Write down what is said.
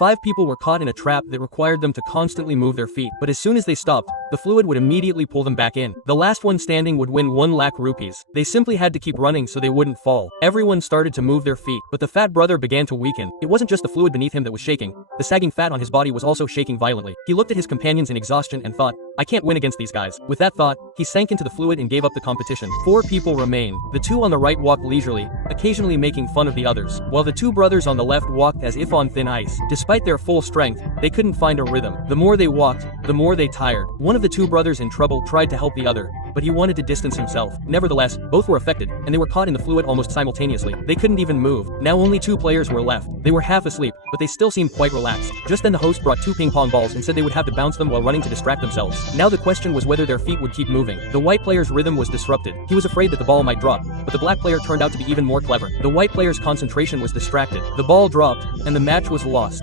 5 people were caught in a trap that required them to constantly move their feet, but as soon as they stopped, the fluid would immediately pull them back in. The last one standing would win 1 lakh rupees. They simply had to keep running so they wouldn't fall. Everyone started to move their feet, but the fat brother began to weaken. It wasn't just the fluid beneath him that was shaking. The sagging fat on his body was also shaking violently. He looked at his companions in exhaustion and thought, I can't win against these guys. With that thought, he sank into the fluid and gave up the competition. 4 people remained. The 2 on the right walked leisurely, occasionally making fun of the others, while the 2 brothers on the left walked as if on thin ice. Despite their full strength, they couldn't find a rhythm. The more they walked, the more they tired. One of the 2 brothers in trouble tried to help the other, but he wanted to distance himself. Nevertheless, both were affected, and they were caught in the fluid almost simultaneously. They couldn't even move. Now only 2 players were left. They were half asleep, but they still seemed quite relaxed. Just then the host brought 2 ping pong balls and said they would have to bounce them while running to distract themselves. Now the question was whether their feet would keep moving. The white player's rhythm was disrupted. He was afraid that the ball might drop, but the black player turned out to be even more clever. The white player's concentration was distracted. The ball dropped, and the match was lost.